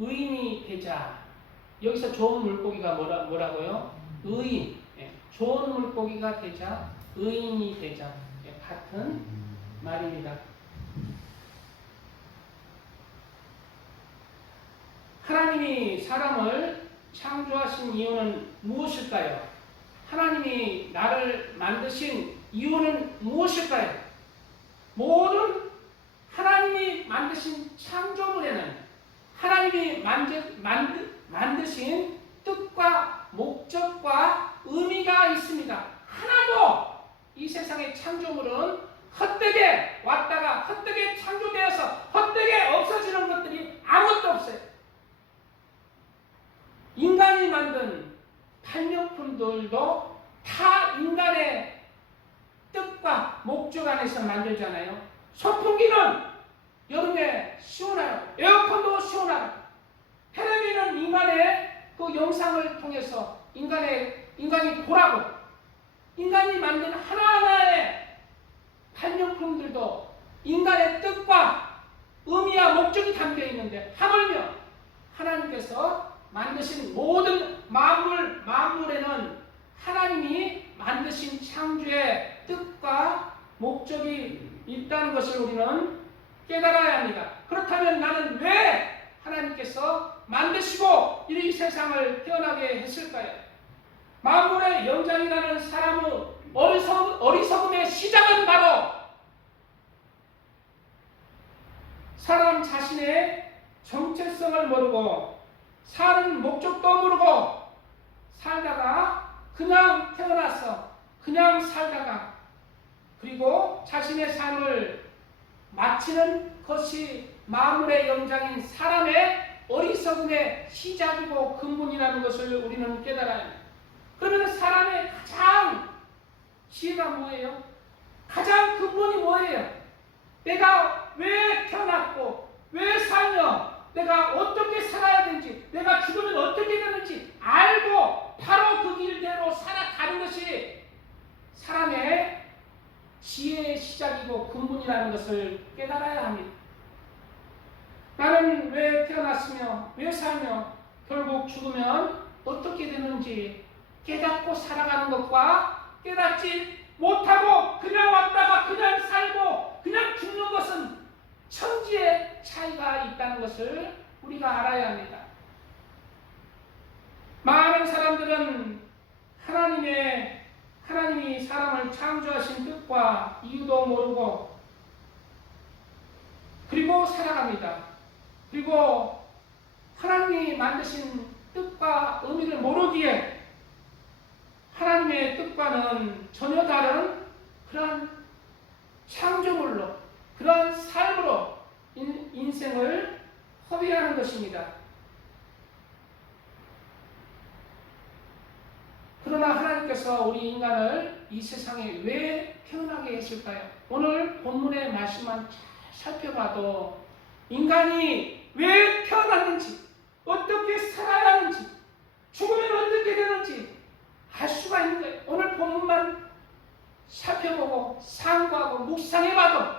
의인이 되자. 여기서 좋은 물고기가 뭐라고요? 의인. 예, 좋은 물고기가 되자, 의인이 되자. 예, 같은 말입니다. 하나님이 사람을 창조하신 이유는 무엇일까요? 하나님이 나를 만드신 이유는 무엇일까요? 모든 하나님이 만드신 창조물에는 하나님이 만드신 뜻과 목적과 의미가 있습니다. 하나도 이 세상의 창조물은 헛되게 왔다가 헛되게 창조되어서 헛되게 없어지는 것들이 아무것도 없어요. 인간이 만든 발명품들도 다 인간의 뜻과 목적 안에서 만들잖아요. 선풍기는 여름에 시원하고 에어컨도 시원하고 텔레비는 인간의 그 영상을 통해서 인간이 보라고 인간이 만든 하나하나의 발명품들도 인간의 뜻과 의미와 목적이 담겨 있는데 하물며 하나님께서 만드신 모든 만물에는 하나님이 만드신 창조의 뜻과 목적이 있다는 것을 우리는 깨달아야 합니다. 그렇다면 나는 왜 하나님께서 만드시고 이 세상을 태어나게 했을까요? 만물의 영장이라는 사람의 어리석음의 시작은 바로 사람 자신의 정체성을 모르고 사는 목적도 모르고 살다가 그냥 태어나서 그냥 살다가 그리고 자신의 삶을 마치는 것이 만물의 영장인 사람의 어리석음의 시작이고 근본이라는 것을 우리는 깨달아야 합니다. 그러면 사람의 가장 지혜가 뭐예요? 가장 근본이 뭐예요? 내가 왜 태어났고 왜 살며 내가 어떻게 살아야 되는지 내가 죽으면 어떻게 되는지 알고 바로 그 길대로 살아가는 것이 사람의 지혜의 시작이고 근본이라는 것을 깨달아야 합니다. 나는 왜 태어났으며 왜 살며 결국 죽으면 어떻게 되는지 깨닫고 살아가는 것과 깨닫지 못하고 그냥 왔다가 그냥 살고 그냥 죽는 것은 천지의 차이가 있다는 것을 우리가 알아야 합니다. 많은 사람들은 하나님이 사람을 창조하신 뜻과 이유도 모르고 그리고 살아갑니다. 그리고 하나님이 만드신 뜻과 의미를 모르기에 하나님의 뜻과는 전혀 다른 그런 창조물로 그런 삶으로 인생을 허비하는 것입니다. 그러나 하나님께서 우리 인간을 이 세상에 왜 태어나게 했을까요? 오늘 본문의 말씀만 잘 살펴봐도 인간이 왜 태어났는지 어떻게 살아야 하는지 죽으면 어떻게 되는지 알 수가 있는 거예요. 오늘 본문만 살펴보고 상고하고 묵상해봐도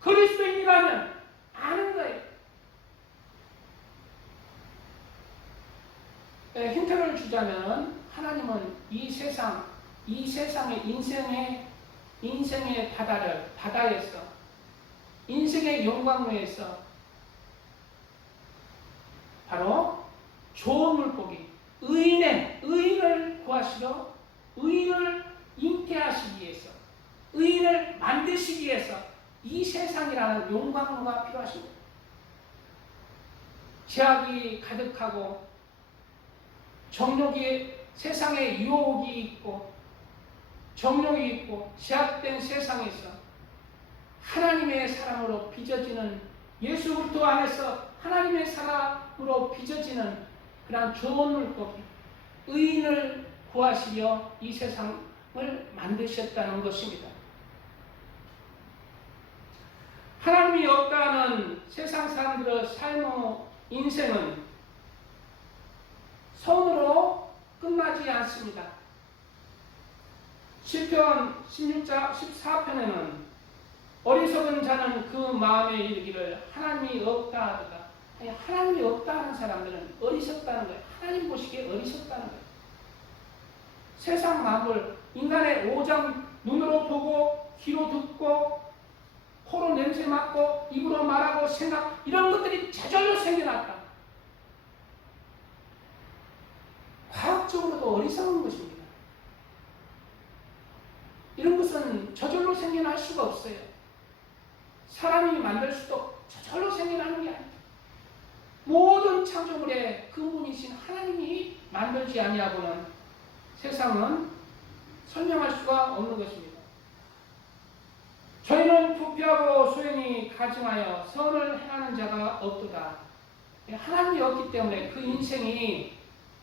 그리스도인이라면 아는 거예요. 힌트를 주자면 하나님은 이 세상의 인생의 바다에서 인생의 영광로에서 바로 좋은 물고기 의인을 구하시려 의인을 잉태하시기 위해서 의인을 만드시기 위해서 이 세상이라는 영광로가 필요하십니다. 제약이 가득하고 정욕이 세상에 유혹이 있고 정욕이 있고 제약된 세상에서 하나님의 사람으로 빚어지는 예수 그리스도 안에서 하나님의 사람으로 빚어지는 그런 좋은 물고기 의인을 구하시려 이 세상을 만드셨다는 것입니다. 하나님이 없다는 세상 사람들의 삶의 인생은 손으로 끝나지 않습니다. 시편 14편에는 어리석은 자는 그 마음에 이르기를 하나님이 없다 하도다. 하나님이 없다는 사람들은 어리석다는 거예요. 하나님 보시기에 어리석다는 거예요. 세상 만물, 인간의 오장 눈으로 보고 귀로 듣고 코로 냄새 맡고 입으로 말하고 생각, 이런 것들이 저절로 생겨났다. 과학적으로도 어리석은 것입니다. 이런 것은 저절로 생겨날 수가 없어요. 사람이 만들 수도 저절로 생겨나는 게 아니에요. 모든 창조물의 근본이신 하나님이 만들지 아니하고는 세상은 설명할 수가 없는 것입니다. 저희는 부패하고 소연히 가증하여 선을 행하는 자가 없도다. 하나님이 없기 때문에 그 인생이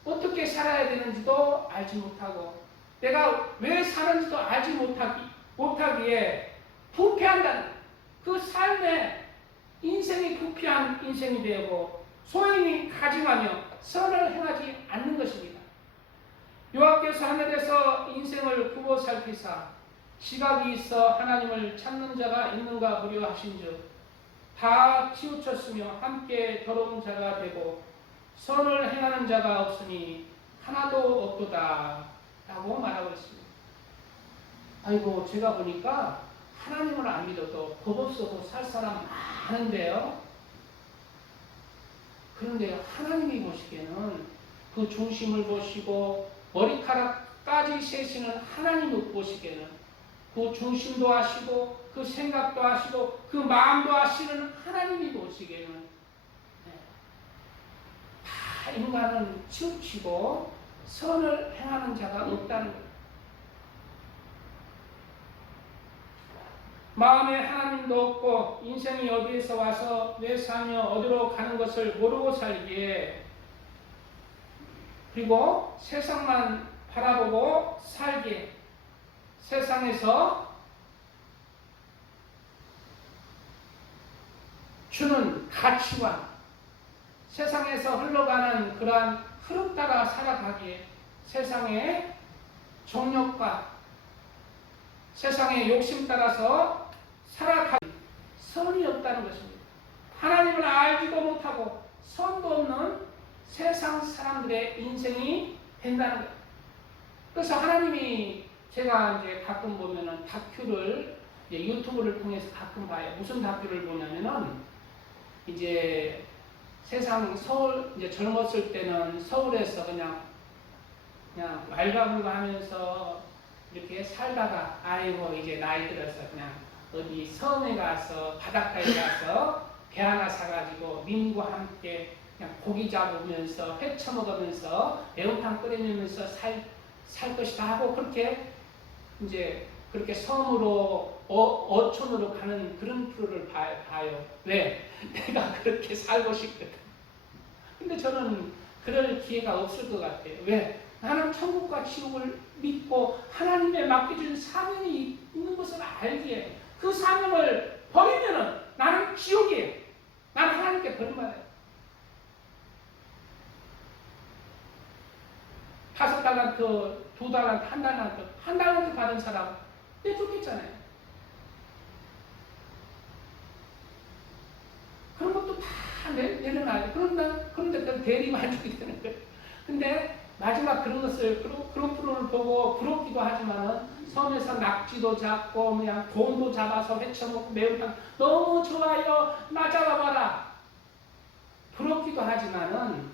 어떻게 살아야 되는지도 알지 못하고 내가 왜 사는지도 알지 못하기에 부패한다는 그 삶에 인생이 부패한 인생이 되고 소인이 가증하며 선을 행하지 않는 것입니다. 여호와께서 하늘에서 인생을 굽어 살피사 지각이 있어 하나님을 찾는 자가 있는가 보려 하신즉 다 치우쳤으며 함께 더러운 자가 되고 선을 행하는 자가 없으니 하나도 없도다 라고 말하고 있습니다. 아이고, 제가 보니까 하나님을 안 믿어도 법 없어도 살 사람 많은데요. 그런데 하나님이 보시기에는 그 중심을 보시고 머리카락까지 세시는 하나님을 보시기에는 그 중심도 아시고 그 생각도 아시고 그 마음도 아시는 하나님이 보시기에는 다 인간은 치우치고 선을 행하는 자가 없다는 거예요. 마음에 하나님도 없고 인생이 어디에서 와서 왜 사며 어디로 가는 것을 모르고 살기에 그리고 세상만 바라보고 살기에 세상에서 주는 가치관, 세상에서 흘러가는 그러한 흐름 따라 살아가기에 세상의 정욕과 세상의 욕심 따라서 살아가기 선이 없다는 것입니다. 하나님을 알지도 못하고 선도 없는 세상 사람들의 인생이 된다는 거예요. 그래서 하나님이 제가 이제 가끔 보면은 다큐를 이제 유튜브를 통해서 가끔 봐요. 무슨 다큐를 보냐면은 이제 세상 서울 이제 젊었을 때는 서울에서 그냥 왈가불가하면서 이렇게 살다가 아이고 이제 나이 들어서 그냥 어디 섬에 가서 바닷가에 가서 배 하나 사가지고 민과 함께 그냥 고기 잡으면서 회 처먹으면서 매운탕 끓이면서 살 것이다 하고 그렇게 이제 그렇게 섬으로 어촌으로 가는 그런 프로를 봐요. 왜? 내가 그렇게 살고 싶거든. 근데 저는 그럴 기회가 없을 것 같아요. 왜? 나는 천국과 지옥을 믿고 하나님의 맡겨준 사명이 있는 것을 알기에 그 사명을 버리면은 나는 지옥이에요. 나는 하나님께 버림받아요. 5달란트, 2달란트, 1달란트 받은 사람 내쫓겠잖아요. 그런 것도 다 내려놔요. 그런데 그 대리만족이 되는 거예요. 근데 마지막 그런 것을, 그런 프로를 보고 부럽기도 하지만은 섬에서 낙지도 잡고 그냥 곰도 잡아서 회쳐먹고 매운탕 너무 좋아요. 나 잡아봐라. 부럽기도 하지만은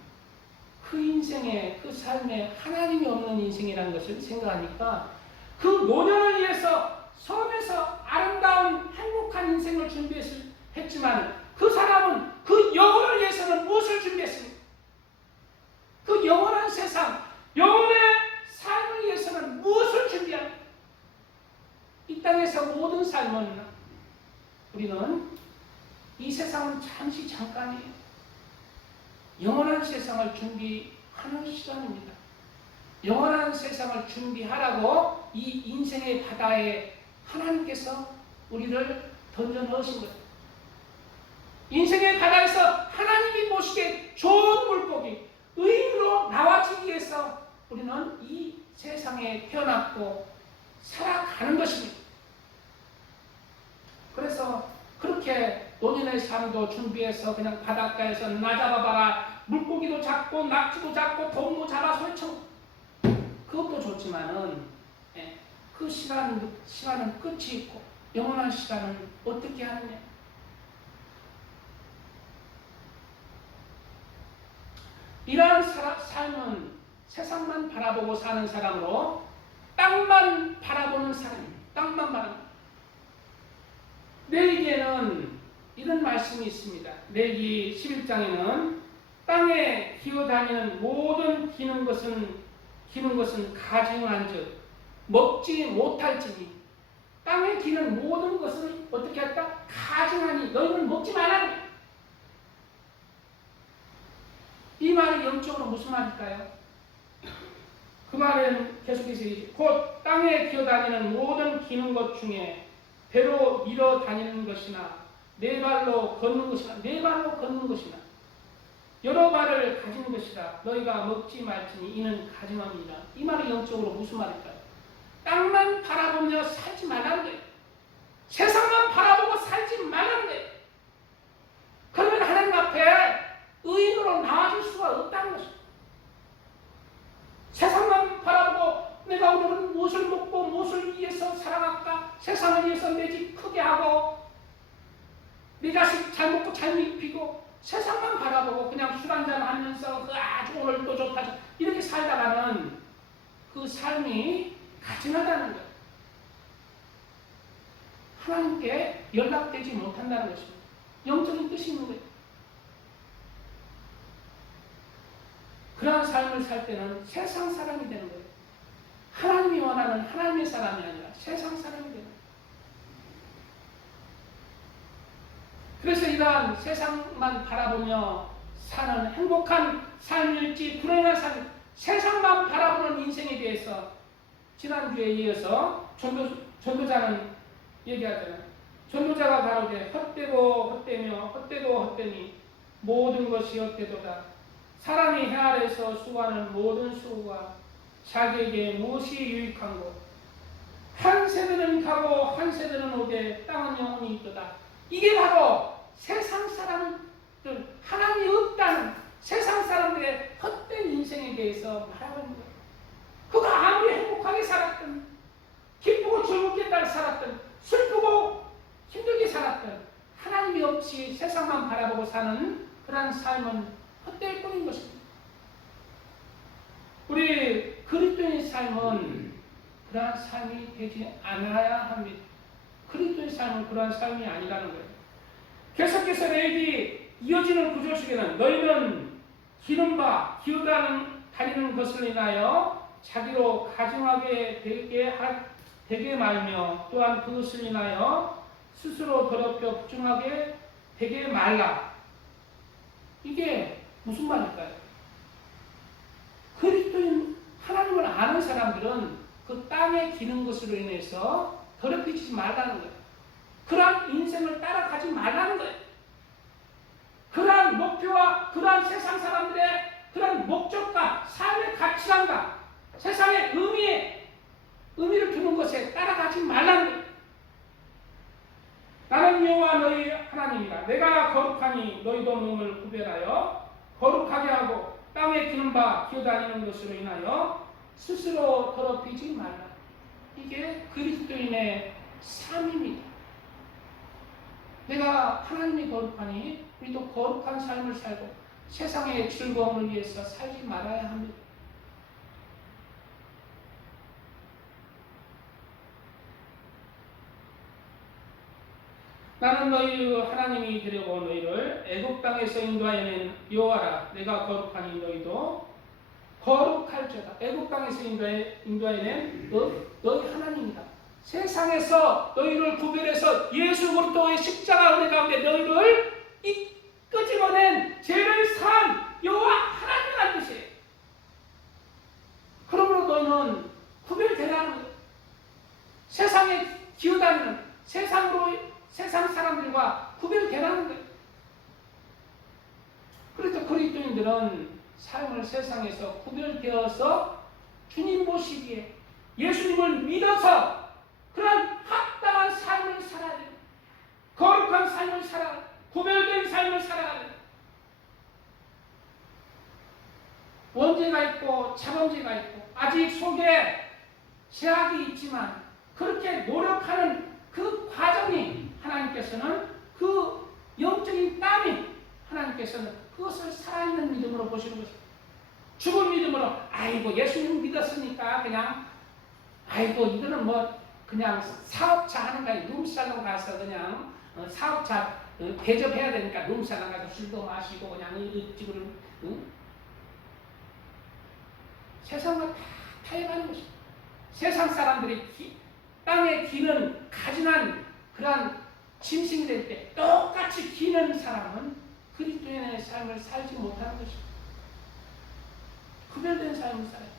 그 인생에, 그 삶에 하나님이 없는 인생이라는 것을 생각하니까 그 노년을 위해서 섬에서 아름다운 행복한 인생을 준비했지만 그 사람은 그 영혼을 위해서는 무엇을 준비했습니까? 그 영원한 세상, 영혼의 삶을 위해서는 무엇을 준비합니까? 이 땅에서 모든 삶은 우리는 이 세상은 잠시 잠깐이에요. 영원한 세상을 준비하는 시간입니다. 영원한 세상을 준비하라고 이 인생의 바다에 하나님께서 우리를 던져 넣으신 거예요. 인생의 바다에서 하나님이 보시기에 좋은 물고기, 의인으로 나와지기 위해서 우리는 이 세상에 태어났고 살아가는 것입니다. 그래서 그렇게 노년에 인간의 삶도 준비해서 그냥 바닷가에서 나 잡아봐라, 물고기도 잡고 낙지도 잡고 돈도 잡아 소리쳐, 그것도 좋지만은 그 시간은 끝이 있고 영원한 시간은 어떻게 하느냐. 이러한 삶은 세상만 바라보고 사는 사람으로 땅만 바라보는 사람입니다. 땅만 바라보는. 레위기에는 이런 말씀이 있습니다. 레위기 11장에는 땅에 기어다니는 모든 기는 것은 가증한즉 먹지 못할지니, 땅에 기는 모든 것을 어떻게 할까? 가증하니 너희는 먹지 말라니. 이 말이 영적으로 무슨 말일까요? 그 말은 계속해서 곧 땅에 기어다니는 모든 기는 것 중에 배로 밀어 다니는 것이나 네 발로 걷는 것이나 여러 발을 가진 것이라 너희가 먹지 말지니 이는 가증함이니라. 이 말이 영적으로 무슨 말일까요? 땅만 바라보며 살지 말라는 거예요. 세상만 바라보고 살지 말라는 거예요. 그러면 하나님 앞에 의인으로 나와줄 수가 없다는 것입니다. 세상만 바라보고 내가 오늘은 무엇을 먹고 무엇을 위해서 살아갈까, 세상을 위해서 내 집 크게 하고 내 자식 잘 먹고 잘 입히고 세상만 바라보고 그냥 술 한잔 하면서 아주 오늘 또 좋다 이렇게 살다가는 그 삶이 가증하다는 거예요. 하나님께 연락되지 못한다는 것입니다. 영적인 뜻이 있는 거예요. 그러한 삶을 살 때는 세상 사람이 되는 거예요. 하나님이 원하는 하나님의 사람이 아니라 세상 사람이 되는 거예요. 그래서 이러한 세상만 바라보며 사는 행복한 삶일지 불행한 삶, 세상만 바라보는 인생에 대해서 지난주에 이어서 전도자는 얘기하잖아요. 전도자가 가로되 헛되고 헛되며 헛되고 헛되니 모든 것이 헛되도다. 사람이 해 아래에서 수고하는 모든 수고가 자기에게 무엇이 유익한고, 한 세대는 가고 한 세대는 오되 땅은 영원히 있도다. 이게 바로 세상 사람들, 하나님이 없다는 세상 사람들의 헛된 인생에 대해서 말하는 거예요. 그가 아무리 행복하게 살았든 기쁘고 즐겁게 살았든 슬프고 힘들게 살았든 하나님이 없이 세상만 바라보고 사는 그런 삶은 헛될 뿐인 것입니다. 우리 그리스도의 삶은 그러한 삶이 되지 않아야 합니다. 그리스도의 삶은 그러한 삶이 아니라는 거예요. 계속해서 레위기 이어지는 구절 속에는 너희는 기름바 기어다니는 것을 인하여 자기로 가증하게 되게 말며 또한 그것을 인하여 스스로 더럽혀 부정하게 되게 말라. 이게 무슨 말일까요? 그리스도인 하나님을 아는 사람들은 그 땅에 기는 것으로 인해서 더럽히지 말라는 거예요. 그러한 인생을 따라가지 말라는 거예요. 그러한 목표와 그러한 세상 사람들의 그러한 목적과 삶의 가치관과 세상의 의미를 두는 것에 따라가지 말라는 거예요. 나는 여호와 너희 하나님이라. 내가 거룩하니 너희도 몸을 구별하여 거룩하게 하고 땅에 기는 바 기어다니는 것으로 인하여 스스로 더럽히지 말라. 이게 그리스도인의 삶입니다. 내가 하나님이 거룩하니 우리도 거룩한 삶을 살고 세상의 즐거움을 위해서 살지 말아야 합니다. 나는 너희 하나님이 되려고 너희를 애굽 땅에서 인도하여 여호와라. 내가 거룩하니 너희도 거룩할지어다. 애굽 땅에서 인도하여 너희 하나님이다. 세상에서 너희를 구별해서 예수 그리스도의 십자가 은혜 가운데 너희를 끄집어낸 죄를 사한 여호와 하나님이라는 것이에요. 그러므로 너희는 구별되라는 거예요. 세상에 기어다니는 세상 사람들과 구별되라는 거예요. 그래서 그리스도인들은 삶을 세상에서 구별되어서 주님 보시기에 예수님을 믿어서 그런 합당한 삶을 살아야 돼요. 거룩한 삶을 살아 구별된 삶을 살아가는 원죄가 있고 자범죄가 있고 아직 속에 죄악이 있지만 그렇게 노력하는 그 과정이 하나님께서는 그 영적인 땀이 하나님께서는 그것을 살아있는 믿음으로 보시는 것입니다. 죽은 믿음으로 아이고 예수님 믿었으니까 그냥 아이고 이거는 뭐 그냥 사업자 하는 거야. 룸살롱 가서 그냥 사업자 대접해야 되니까 룸살롱 가서 술도 마시고 그냥 찍으러 세상과 다 타협하는 것입니다. 세상 사람들이 땅에 기는 가진한 그러한 짐승이 될 때 똑같이 기는 사람은 그리스도인의 삶을 살지 못하는 것입니다. 구별된 삶을 살아야 돼요.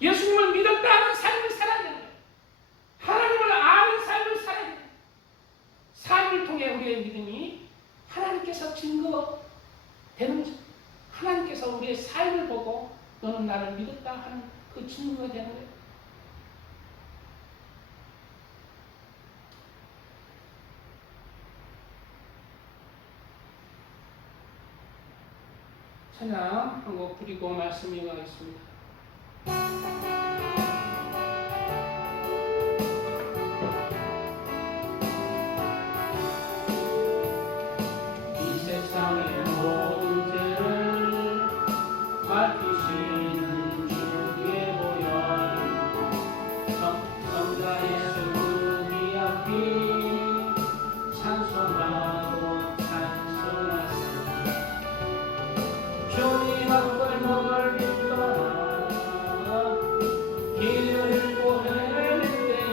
예수님을 믿었다는 삶을 살아야 되는 거예요. 하나님을 아는 삶을 살아야 돼요. 삶을 통해 우리의 믿음이 하나님께서 증거되는 것입니다. 하나님께서 우리의 삶을 보고 너는 나를 믿었다 하는 그 증거가 되는 거예요. 찬양 한 곡 부리고 말씀 이어가겠습니다. 이 세상의 모든 죄를 맡기시는 주의 보혈 성자 예수 그리 앞이 찬송하고 찬송하세 주님 앞을 멀리 떠나 길을 잃고 헤맬 때에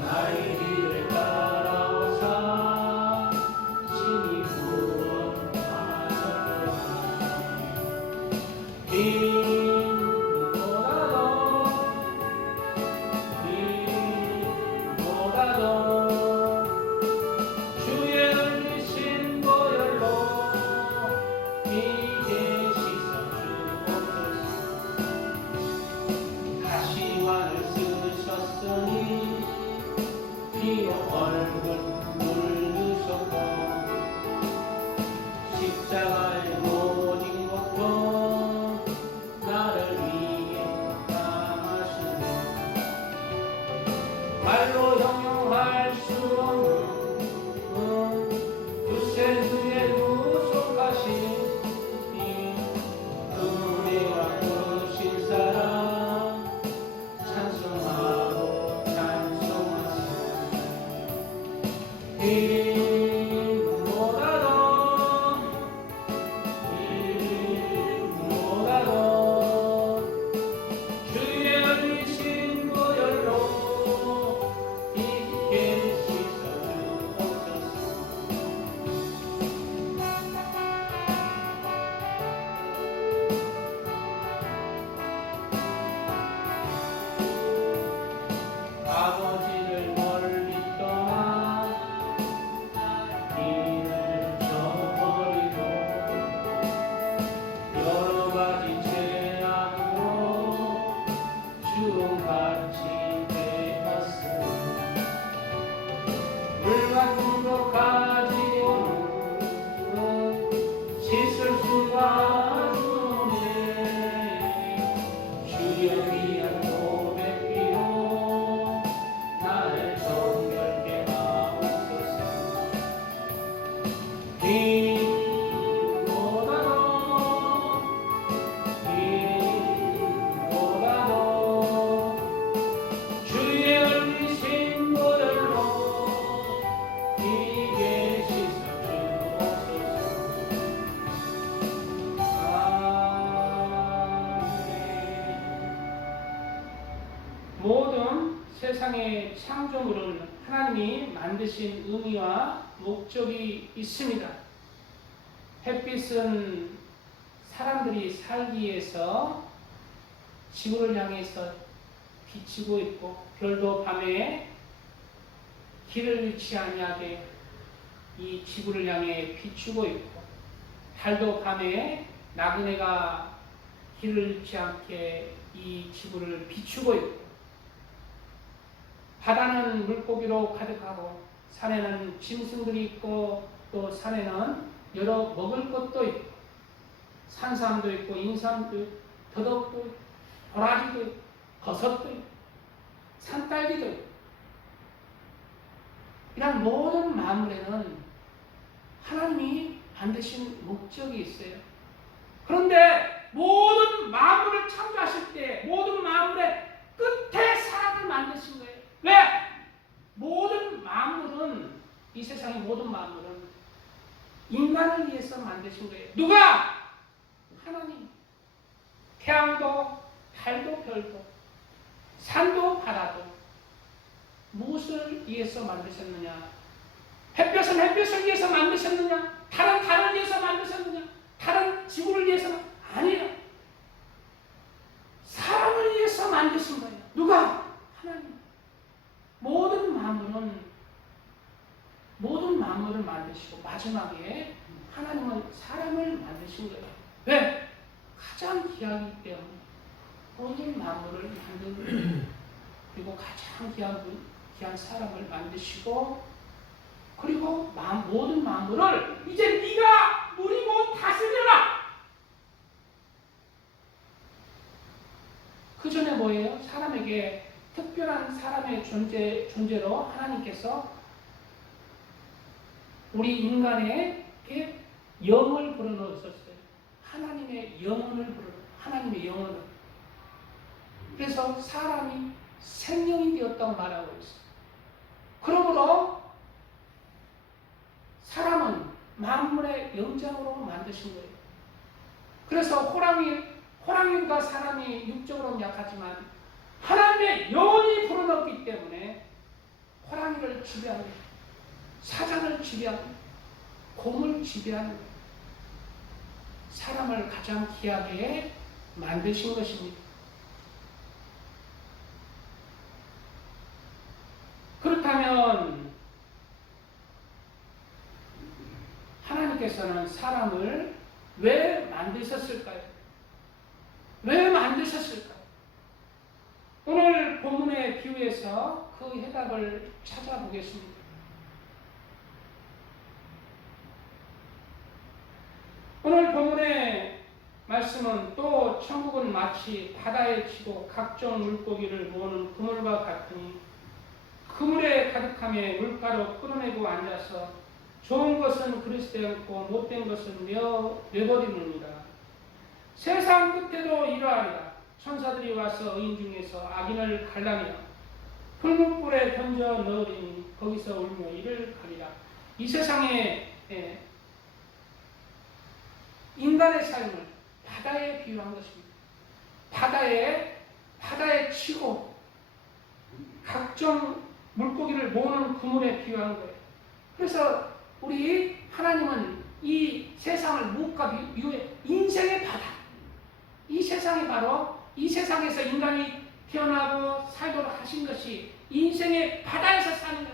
나의 길을 따라오사 친히 구원하셨도다. 주의 흘리신 보혈로 이제 씻어주옵소서. 가시관을 쓰셨으니 피로 얼굴 물르셨고 십자가의 모진 고통 나를 위해 당하시네. 말로 형용할 수 없는 두세 주의 구속하신 은혜와 크신 사랑 찬송하고 찬송하세. 주의 흘리신 보혈로 이제 씻어주옵소서. 아버지를 멀리 떠나 길을 저버리고 여러 가지 죄악으로 주같이 되었으니 물과 꿈도 가지고는 씻을 수가 없네. 주의 귀한 고백비로 나를 정결케 하옵소서. 주의 흘리신 보혈로 이제 씻어주옵소서. 모든 세상의 창조물은 하나님이 만드신 의미와 목적이 있습니다. 햇빛은 사람들이 살기 위해서 지구를 향해서 비치고 있고 별도 밤에 길을 잃지 아니하게 이 지구를 향해 비추고 있고 달도 밤에 나그네가 길을 잃지 않게 이 지구를 비추고 있고 바다는 물고기로 가득하고 산에는 짐승들이 있고 또 산에는 여러 먹을 것도 있고 산삼도 있고 인삼도 있고 더덕도 있고 도라지도 있고 버섯도 있고 산딸기도 있고 이런 모든 만물에는 하나님이 만드신 목적이 있어요. 그런데 모든 만물을 창조하실 때 모든 만물의 끝에 사람을 만드신 거예요. 왜? 모든 만물은 이 세상의 모든 만물은 인간을 위해서 만드신 거예요. 누가? 하나님. 태양도 달도 별도 산도 바다도 무엇을 위해서 만드셨느냐? 햇볕은 햇볕을 위해서 만드셨느냐? 달은 위해서 만드셨느냐? 다른 지구를 위해서는 아니라 사람을 위해서 만드신 거예요. 누가? 하나님. 모든 만물을 만드시고 마지막에 하나님은 사람을 만드신 거예요. 왜? 가장 귀하기 때문에 모든 만물을 만든 그리고 가장 귀한 사람을 만드시고 그리고 모든 만물을 이제 네가 누리고 다스려라. 그 전에 뭐예요? 사람에게 특별한 사람의 존재로 하나님께서 우리 인간에게 영을 불어넣으셨어요. 하나님의 영혼을 하나님의 영혼을. 그래서 사람이 생명이 되었다고 말하고 있어요. 그러므로 사람은 만물의 영장으로 만드신 거예요. 그래서 호랑이가 사람이 육적으로는 약하지만 하나님의 영혼이 불어넣기 때문에 호랑이를 지배하는 사자를 지배하는 곰을 지배하는 사람을 가장 귀하게 만드신 것입니다. 그렇다면 하나님께서는 사람을 왜 만드셨을까요? 왜 만드셨을까요? 오늘 본문의 비유에서 그 해답을 찾아보겠습니다. 오늘 본문의 말씀은 또 천국은 마치 바다에 치고 각종 물고기를 모으는 그물과 같으니 그물에 가득함에 물가로 끌어내고 앉아서 좋은 것은 그리스도에 얹고 못된 것은 내버리느니라. 세상 끝에도 이러하리라. 천사들이 와서 의인 중에서 악인을 갈라내어 풀무불에 던져 넣으리니 거기서 울며 이를 가리라. 이 세상에 인간의 삶을 바다에 비유한 것입니다. 바다에 치고 각종 물고기를 모으는 그물에 비유한 거예요. 그래서 우리 하나님은 이 세상을 무엇과 비유해? 인생의 바다. 이 세상이 바로 이 세상에서 인간이 태어나고 살도록 하신 것이 인생의 바다에서 사는 것.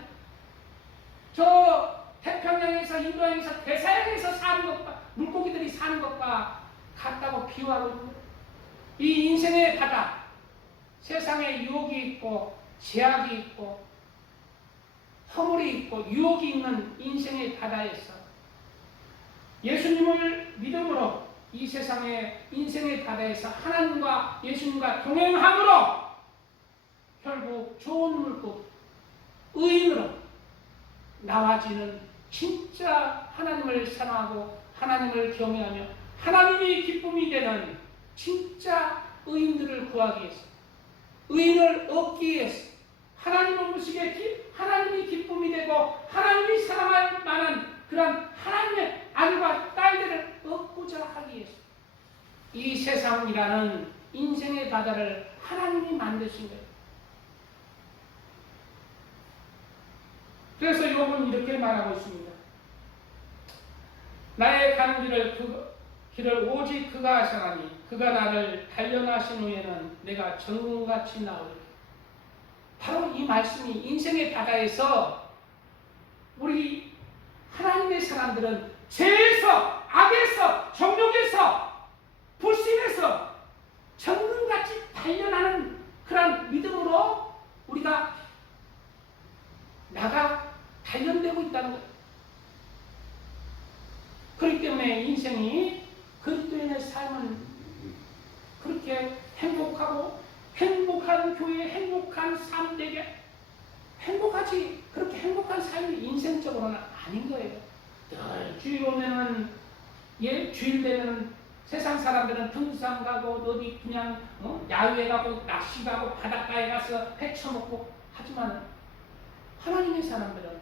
저 태평양에서 인도양에서 대서양에서 사는 것과 물고기들이 사는 것과 같다고 비유하고 있는 거예요. 이 인생의 바다, 세상에 유혹이 있고 제약이 있고 허물이 있고 유혹이 있는 인생의 바다에서 예수님을 믿음으로 이 세상의 인생의 바다에서 하나님과 예수님과 동행함으로 결국 좋은 물고기, 의인으로 나와지는 진짜 하나님을 사랑하고 하나님을 경외하며 하나님이 기쁨이 되는 진짜 의인들을 구하기 위해서 의인을 얻기 위해서 하나님을 모시게 하나님이 기쁨이 되고 하나님이 사랑할 만한 그런 하나님의 아들과 딸들을 얻고자 하기 위해서 이 세상이라는 인생의 바다를 하나님이 만드신 거예요. 그래서 욥은 이렇게 말하고 있습니다. 나의 가는 길을 오직 그가 하시나니 그가 나를 단련하신 후에는 내가 정금같이 나오리라. 바로 이 말씀이 인생의 바다에서 우리 하나님의 사람들은 죄에서, 악에서, 정욕에서, 불신에서 정금같이 단련하는 그런 믿음으로 우리가 단련 인간의 인생이 그리스도인의 삶은 그렇게 행복하고 행복한 교회, 행복한 삶 되게 행복하지. 그렇게 행복한 삶이 인생적으로는 아닌 거예요. 늘 주일 오면은 주일 되면 세상 사람들은 등산 가고 어디 그냥 야외 가고 낚시 가고 바닷가에 가서 회 쳐먹고 하지만 하나님의 사람들은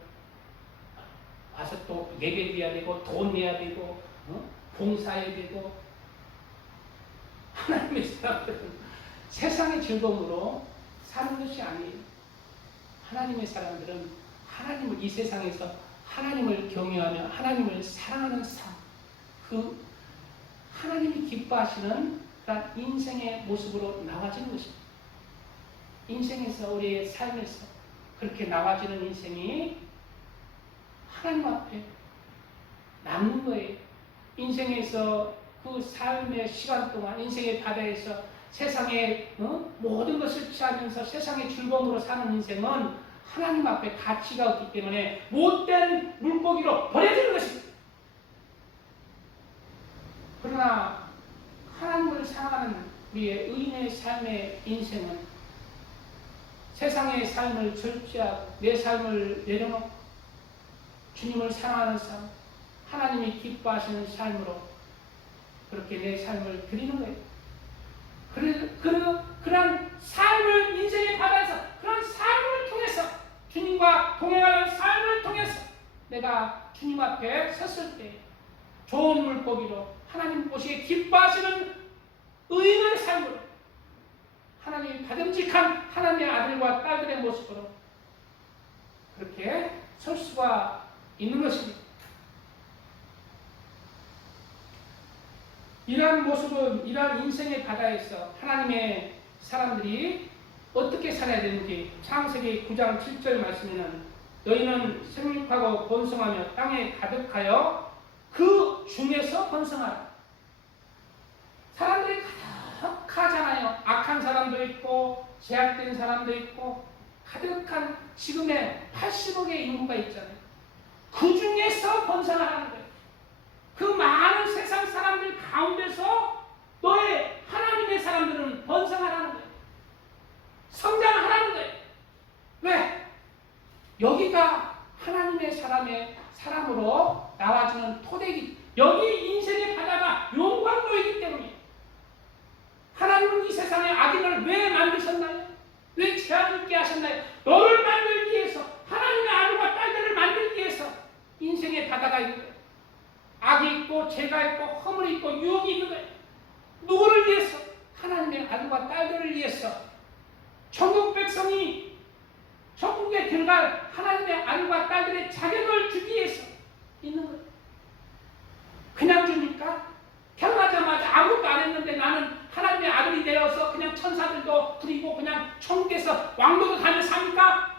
와서 또 예배 드려야 되고 돈 내야 되고 봉사해야 되고 하나님의 사람들은 세상의 즐거움으로 사는 것이 아니에요. 하나님의 사람들은 하나님을 이 세상에서 하나님을 경외하며 하나님을 사랑하는 삶, 그 하나님이 기뻐하시는 그런 인생의 모습으로 나와지는 것입니다. 인생에서 우리의 삶에서 그렇게 나와지는 인생이 하나님 앞에 남는 거예요. 인생에서 그 삶의 시간 동안 인생의 바다에서 세상의 모든 것을 취하면서 세상의 즐거움으로 사는 인생은 하나님 앞에 가치가 없기 때문에 못된 물고기로 버려지는 것입니다. 그러나 하나님을 사랑하는 우리의 의인의 삶의 인생은 세상의 삶을 절제하고 내 삶을 내려놓고 주님을 사랑하는 삶, 하나님이 기뻐하시는 삶으로 그렇게 내 삶을 드리는 거예요. 그런 삶을 인생의 바다에서 그런 삶을 통해서 주님과 동행하는 삶을 통해서 내가 주님 앞에 섰을 때 좋은 물고기로 하나님 보시기에 기뻐하시는 의인의 삶으로 하나님이 받음직한 하나님의 아들과 딸들의 모습으로 그렇게 설 수가 있는 것입니다. 이러한 모습은 이러한 인생의 바다에서 하나님의 사람들이 어떻게 살아야 되는지 창세기 9장 7절 말씀에는 너희는 생육하고 번성하며 땅에 가득하여 그 중에서 번성하라. 사람들이 가득하잖아요. 악한 사람도 있고 제약된 사람도 있고 가득한 지금의 80억의 인구가 있잖아요. 그 중에서 번성하라는 거예요. 그 많은 세상 사람들 가운데서 너의 하나님의 사람들은 번성하라는 거예요. 성장하라는 거예요. 왜? 여기가 하나님의 사람으로 나와주는 토대이기, 여기 인생의 바다가 용광로이기 때문에 하나님은 이 세상에 악인을 왜 만드셨나요? 왜 죄악 있게 하셨나요? 너를 만들기 위해서, 하나님의 아들과 딸들을 만들기 위해서 인생의 바다가 있는 거예요. 악이 있고 죄가 있고 허물이 있고 유혹이 있는 거예요. 누구를 위해서? 하나님의 아들과 딸들을 위해서. 천국 백성이 천국에 들어갈 하나님의 아들과 딸들의 자격을 주기 위해서 있는 거예요. 그냥 줍니까? 태어나자마자 아무것도 안 했는데 나는 하나님의 아들이 되어서 그냥 천사들도 부리고 그냥 천국에서 왕도도 다녀 삽니까?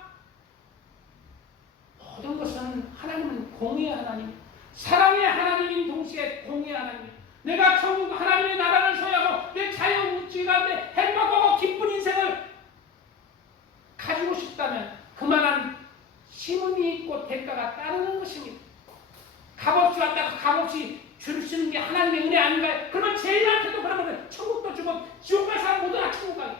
모든 것은 하나님은 공의의 하나님, 사랑의 하나님인 동시에 공의의 하나님. 내가 천국 하나님의 나라를 소유하고 내 자유의지 가운데 행복하고 기쁜 인생을 가지고 싶다면 그만한 심음이 있고 대가가 따르는 것입니다. 값없이 왔다가 값없이 주시는 게 하나님의 은혜 아닌가요? 그러면 죄인한테도 그러면 천국도 주고 지옥 갈 사람 모두 다 천국 가요.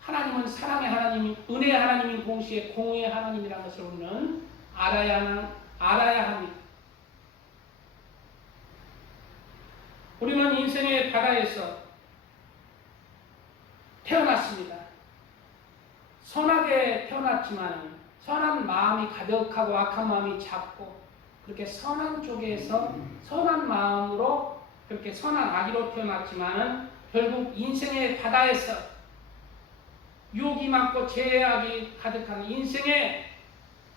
하나님은 사랑의 하나님이 은혜의 하나님인 동시에 공의의 하나님이라는 것을 우리는 알아야 합니다. 우리는 인생의 바다에서 태어났습니다. 선하게 태어났지만 선한 마음이 가득하고 악한 마음이 작고 그렇게 선한 쪽에서 선한 마음으로 그렇게 선한 아기로 태어났지만은 결국 인생의 바다에서 유혹이 많고 죄악이 가득한 인생의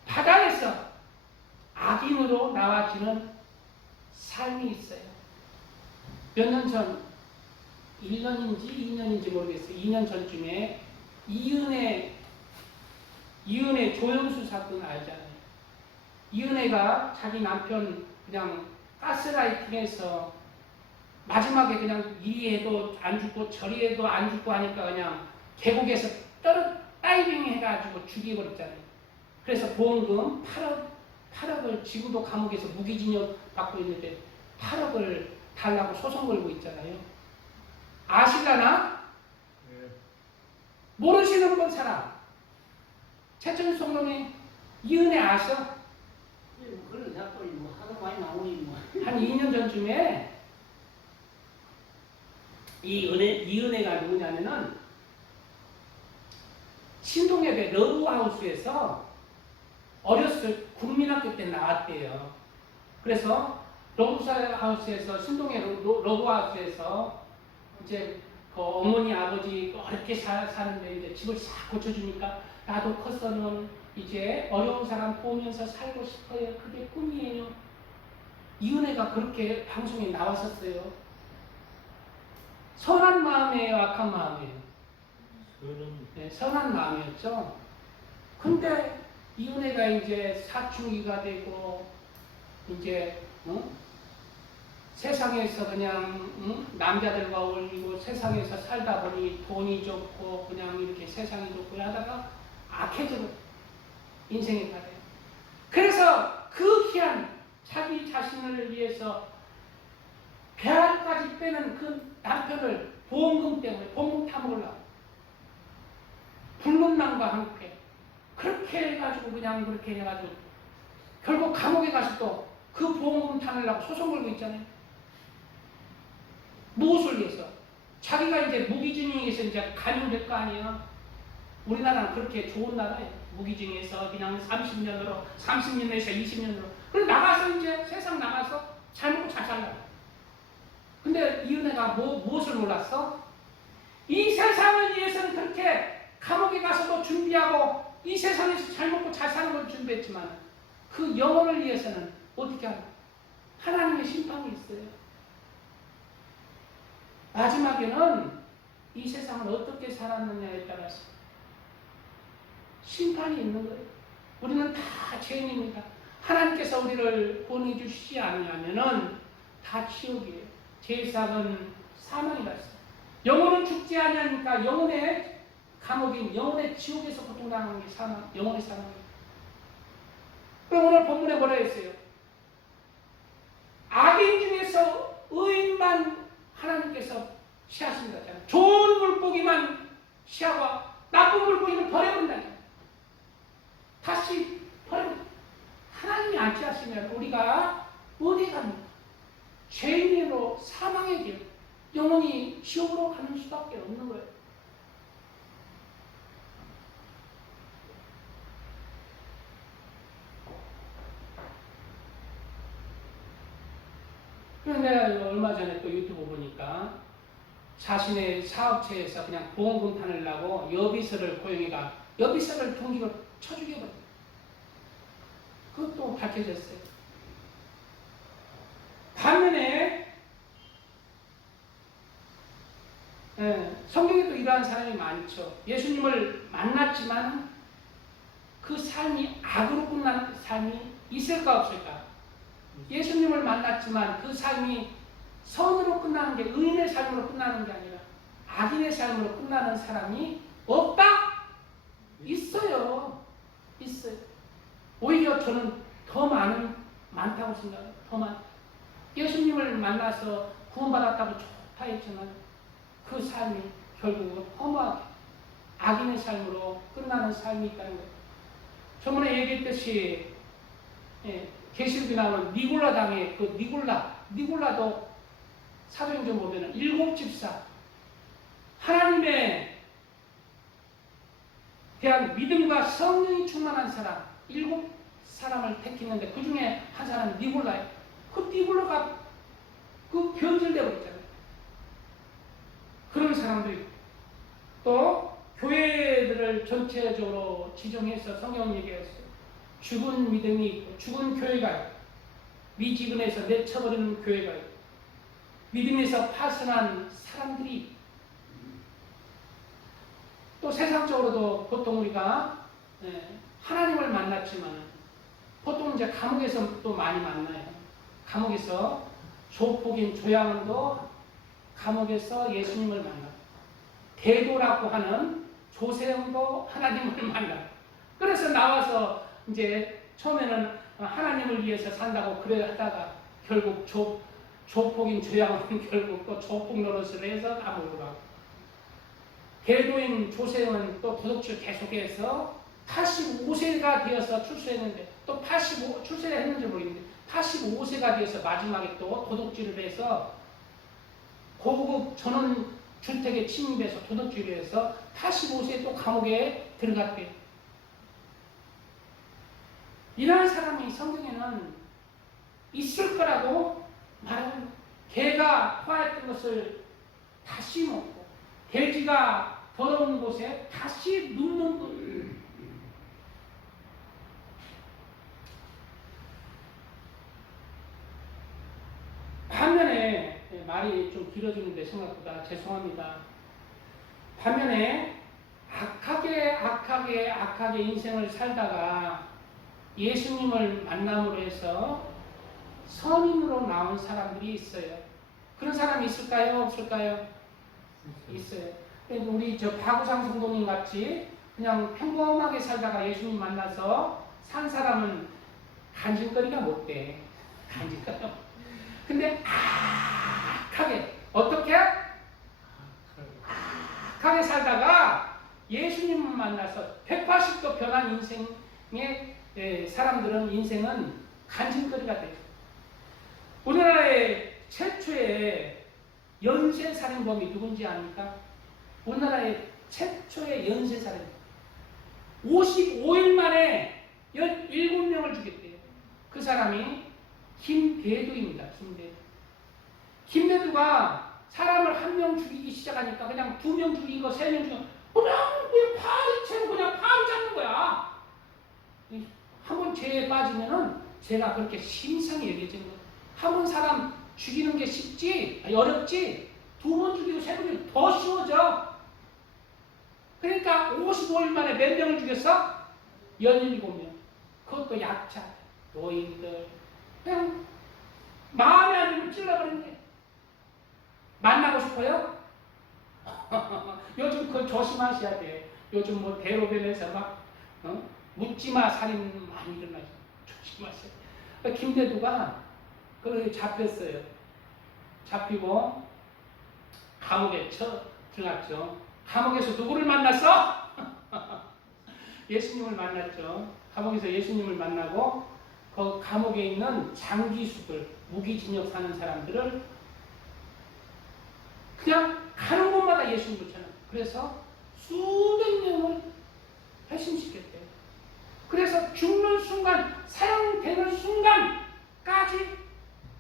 바다에서 악인으로 나와지는 삶이 있어요. 몇 년 전, 1년인지 2년인지 모르겠어요. 2년 전쯤에 이은혜 조영수 사건 알잖아요. 이은혜가 자기 남편 그냥 가스라이팅해서 마지막에 그냥 이리 해도 안 죽고 저리 해도 안 죽고 하니까 그냥 계곡에서 다이빙 해가지고 죽여버렸잖아요. 그래서 보험금 8억을 지구도 감옥에서 무기징역 받고 있는데 8억을 달라고 소송 걸고 있잖아요. 아실라나? 예. 모르시는 분 사람. 최천 성령님 이 은혜 아셔? 그런 작품이 뭐 하도 많이 나오니 뭐. 한 2년 전쯤에 이 은혜가 누구냐면은 신동엽의 러브하우스에서 어렸을 국민학교 때 나왔대요. 그래서 러브하우스에서 신동엽 러브하우스에서 이제 그 어머니 아버지 어렵게 사는데 이제 집을 싹 고쳐주니까 나도 커서는 이제 어려운 사람 보면서 살고 싶어요. 그게 꿈이에요. 이 은혜가 그렇게 방송에 나왔었어요. 선한 마음이에요, 악한 마음이에요? 네, 선한 마음이었죠. 근데 이 은혜가 이제 사춘기가 되고 이제 세상에서 그냥 남자들과 어울리고 세상에서 살다 보니 돈이 좋고 그냥 이렇게 세상이 좋고 하다가 악해져 인생이 가요. 그래서 그 귀한 자기 자신을 위해서 배알까지 빼는 그 남편을 보험금 때문에 보험금 타먹으려고 붉은 남과 함께 그렇게 해가지고 그냥 그렇게 해가지고 결국 감옥에 가서 또 그 보험금 타내려고 소송 걸고 있잖아요. 무엇을 위해서? 자기가 이제 무기징역에서 이제 감형될 거 아니에요. 우리나라는 그렇게 좋은 나라예요. 무기징역에서 그냥 30년으로 30년에서 20년으로 그럼 나가서 이제 세상 나가서 잘 먹고 잘 살라. 근데 이 은혜가 무엇을 몰랐어? 이 세상을 위해서는 그렇게 감옥에 가서도 준비하고 이 세상에서 잘 먹고 잘 사는 걸 준비했지만 그 영혼을 위해서는 어떻게 하나? 하나님의 심판이 있어요. 마지막에는 이 세상을 어떻게 살았느냐에 따라서 심판이 있는 거예요. 우리는 다 죄인입니다. 하나님께서 우리를 구원해 주시지 않으면은 다 지옥이에요. 제사는 사망이라 했어요. 영혼은 죽지 아니하니까 영혼의 감옥인 영혼의 지옥에서 고통당하는 게 사망, 영혼의 사망이에요. 그럼 오늘 본문에 뭐라 했어요? 악인 중에서 의인만 하나님께서 시하신다. 좋은 물고기만 시하고 나쁜 물고기는 버려본다. 다시 버려본다. 하나님이 안 취하시면 우리가 어디 갑니까? 죄인으로 사망의 길, 영원히 지옥으로 가는 수밖에 없는 거예요. 그래서 내가 얼마 전에 또 유튜브 보니까 자신의 사업체에서 그냥 보험금 타내려고 여비서를 고용해가 여비서를 동기로 쳐 죽여버렸어요. 그것도 밝혀졌어요. 반면에 성경에도 이러한 사람이 많죠. 예수님을 만났지만 그 삶이 악으로 끝난 삶이 있을까 없을까? 예수님을 만났지만 그 삶이 선으로 끝나는 게 의인의 삶으로 끝나는 게 아니라 악인의 삶으로 끝나는 사람이 없다? 있어요. 있어요. 오히려 저는 더 많다고 생각해요. 더 많다. 예수님을 만나서 구원받았다고 좋다 했지만 그 삶이 결국은 허무하게 악인의 삶으로 끝나는 삶이 있다는 거예요. 저번에 얘기했듯이 계시록에 나오는 니골라 당의 그 니골라도 사도행전 보면은 7집사 하나님에 대한 믿음과 성령이 충만한 사람 7사람을 택했는데 그 중에 한 사람이 니골라예요. 그 니골라가 그 변질되어 있잖아요. 그런 사람들이 또 교회들을 전체적으로 지정해서 성경 얘기했어요. 죽은 믿음이 있고 죽은 교회가 있고 미지근해서 내쳐버리는 교회가 있고 믿음에서 파선한 사람들이 있고 또 세상적으로도 보통 우리가 하나님을 만났지만 보통 이제 감옥에서 또 많이 만나요. 감옥에서 조폭인 조양도 감옥에서 예수님을 만나고 대도라고 하는 조세형도 하나님을 만나고 그래서 나와서 이제 처음에는 하나님을 위해서 산다고 그래 하다가 결국 조폭인 저 양은 결국 또 조폭 노릇을 해서 감옥으로 가고, 궤도인 조세호는 또 도둑질 계속해서 85세가 되어서 출소했는데, 또 출세를 했는지 모르겠는데 85세가 되어서 마지막에 또 도둑질을 해서 고급 전원 주택에 침입해서 도둑질을 해서 85세에 또 감옥에 들어갔대요. 이런 사람이 성경에는 있을 거라고 말하는, 개가 토하였던 것을 다시 먹고 돼지가 더러운 곳에 다시 눕는 것. 반면에, 말이 좀 길어지는데 생각보다 죄송합니다. 반면에 악하게 인생을 살다가 예수님을 만남으로 해서 선인으로 나온 사람들이 있어요. 그런 사람이 있을까요? 없을까요? 있어요. 우리 저 박우상 성도님 같이 그냥 평범하게 살다가 예수님 만나서 산 사람은 간질거리가 못 돼. 간질거리가. 근데 악하게, 어떻게? 악하게 살다가 예수님을 만나서 180도 변한 인생의 사람들은 인생은 간질거리가 돼요. 우리나라의 최초의 연쇄살인범이 누군지 아닙니까? 우리나라의 최초의 연쇄살인범. 55일 만에 17명을 죽였대요. 그 사람이 김대두입니다. 김대두가 사람을 한 명 죽이기 시작하니까 그냥 2명 죽이고 3명 죽이고 그냥 파리채로 그냥 파리 잡는 거야. 한번 죄에 빠지면은 제가 그렇게 심상히 여겨진 거예요. 한 번 사람 죽이는 게 쉽지, 어렵지, 2번 죽이고 3번 죽이고 더 쉬워져. 그러니까 55일 만에 몇 명을 죽였어? 17명. 그것도 약자, 노인들. 그냥 마음에 안 들면 찔러버리는 게. 만나고 싶어요? 요즘 그거 조심하셔야 돼. 요즘 뭐 대로변에서 막 묻지마 살인 많이 일어나죠. 조심하셔야 돼. 김대두가 그렇게 잡혔어요. 잡히고 감옥에 들어갔죠. 감옥에서 누구를 만났어? 예수님을 만났죠. 감옥에서 예수님을 만나고 그 감옥에 있는 장기수들, 무기징역 사는 사람들을 그냥 가는 곳마다 예수님을 전하고, 그래서 수백 명을 회심시켰대요. 그래서 죽는 순간, 사형되는 순간까지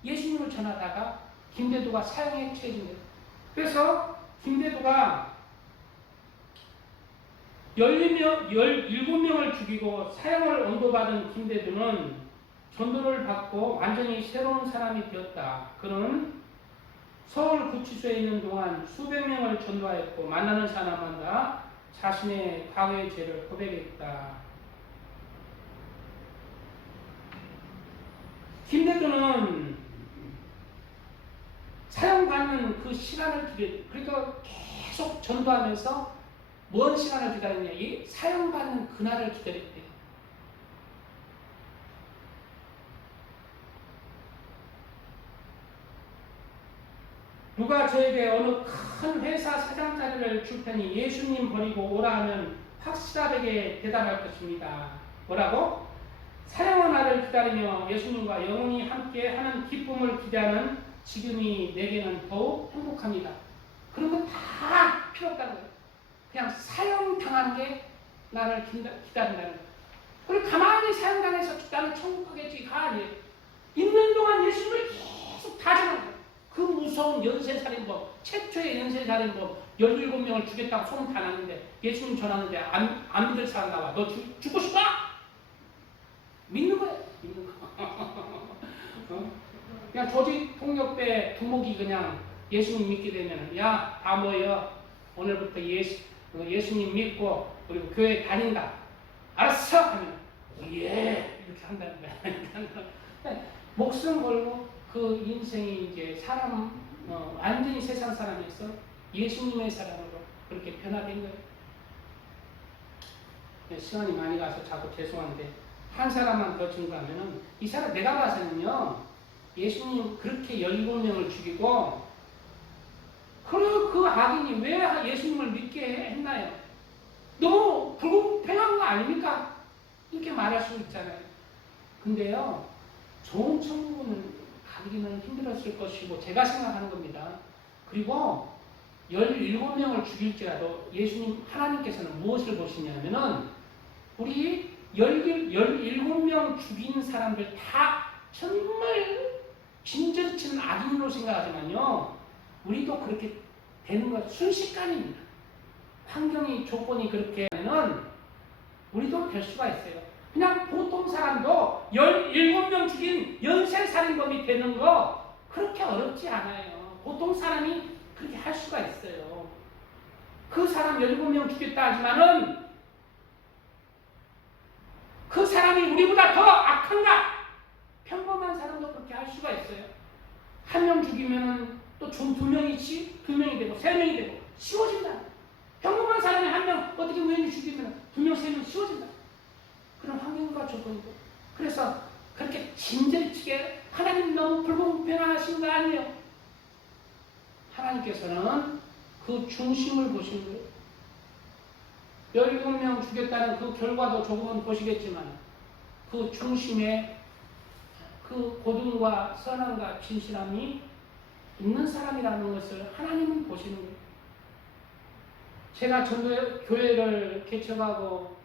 예수님을 전하다가 김대두가 사형에 처해진 거예요. 그래서 김대두가 17명을 죽이고 사형을 언도받은 김대두는 전도를 받고 완전히 새로운 사람이 되었다. 그는 서울 구치소에 있는 동안 수백 명을 전도하였고 만나는 사람마다 자신의 과거의 죄를 고백했다. 김대두는 사형받는 그 시간을 그러니까 계속 전도하면서 뭔 시간을 기다렸냐? 이 사형받는 그날을 기다렸대요. 누가 저에게 어느 큰 회사 사장 자리를 줄 테니 예수님 버리고 오라 하면 확실하게 대답할 것입니다. 뭐라고? 사형의 날을 기다리며 예수님과 영원히 함께 하는 기쁨을 기대하는 지금이 내게는 더욱 행복합니다. 그런 거 다 필요 없다는 거예요. 그냥 사형당하는 게 나를 기다린다는 거예요. 그리고 가만히 사형당해서 나는 천국 가겠지. 아니에요. 있는 동안 예수님을 계속 다짐하는 거예요. 그 무서운 연쇄살인범, 최초의 연쇄살인범 17명을 죽였다고 소문 다 났는데 예수님 전하는데 안 믿을 사람 나와. 너 죽고 싶어? 믿는 거야. 믿는 거. 그냥 조직폭력배 두목이 그냥 예수님 믿게 되면 야, 다 모여. 오늘부터 예수님 믿고 그리고 교회 다닌다. 알았어? 하면 예 이렇게 한다는 거야. 목숨 걸고 그 인생이 이제 사람 완전히 세상 사람에서 예수님의 사람으로 그렇게 변화된 거예요. 시간이 많이 가서 자꾸 죄송한데 한 사람만 더 증거하면은 이 사람 내가 봐서는요 예수님 그렇게 17명을 죽이고 그리고 그 악인이 왜 예수님을 믿게 했나요? 너무 불공평한 거 아닙니까? 이렇게 말할 수 있잖아요. 근데요, 좋은 천국은 가기는 힘들었을 것이고 제가 생각하는 겁니다. 그리고 17명을 죽일지라도 예수님 하나님께서는 무엇을 보시냐면은 우리 17명 죽인 사람들 다 정말 진저리치는 악인으로 생각하지만요, 우리도 그렇게 되는 것 순식간입니다. 환경이 조건이 그렇게 하면은 우리도 될 수가 있어요. 그냥 보통 사람도 17명 죽인 연쇄살인범이 되는 거 그렇게 어렵지 않아요. 보통 사람이 그렇게 할 수가 있어요. 그 사람 17명 죽였다 하지만은 그 사람이 우리보다 더 악한가? 평범한 사람도 그렇게 할 수가 있어요. 한 명 죽이면 또 두 명이지, 2명이 되고 3명이 되고 쉬워진다. 평범한 사람이 한 명 어떻게 우연히 죽이면 2명, 3명 쉬워진다. 그런 환경과 조건이고. 그래서 그렇게 진절치게 하나님 너무 불공평하신 거 아니에요? 하나님께서는 그 중심을 보시는 거예요. 17명 죽였다는 그 결과도 조금은 보시겠지만 그 중심에 그 고등과 선함과 진실함이 있는 사람이라는 것을 하나님은 보시는 거예요. 제가 교회를 개척하고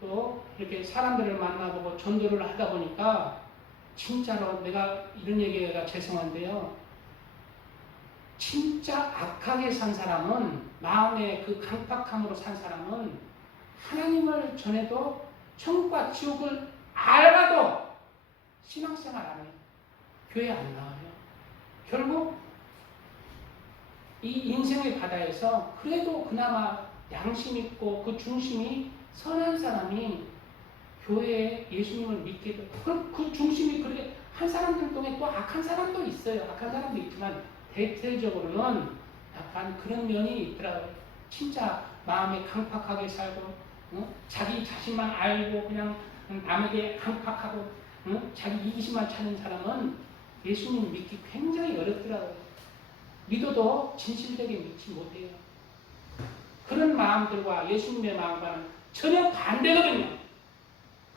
또 이렇게 사람들을 만나보고 전도를 하다 보니까 진짜로 내가 이런 얘기가 죄송한데요. 진짜 악하게 산 사람은, 마음의 그 강팍함으로 산 사람은 하나님을 전해도 천국과 지옥을 알아도 신앙생활 안 해요. 교회 안 나와요. 결국 이 인생의 바다에서 그래도 그나마 양심 있고 그 중심이 선한 사람이 교회에 예수님을 믿게 되고 그 중심이 그렇게 한 사람들 중에 또 악한 사람도 있어요. 악한 사람도 있지만 대체적으로는 약간 그런 면이 있더라고요. 진짜 마음에 강팍하게 살고 자기 자신만 알고 그냥 남에게 강팍하고 자기 이기심만 찾는 사람은 예수님 믿기 굉장히 어렵더라고요. 믿어도 진실되게 믿지 못해요. 그런 마음들과 예수님의 마음과는 전혀 반대거든요.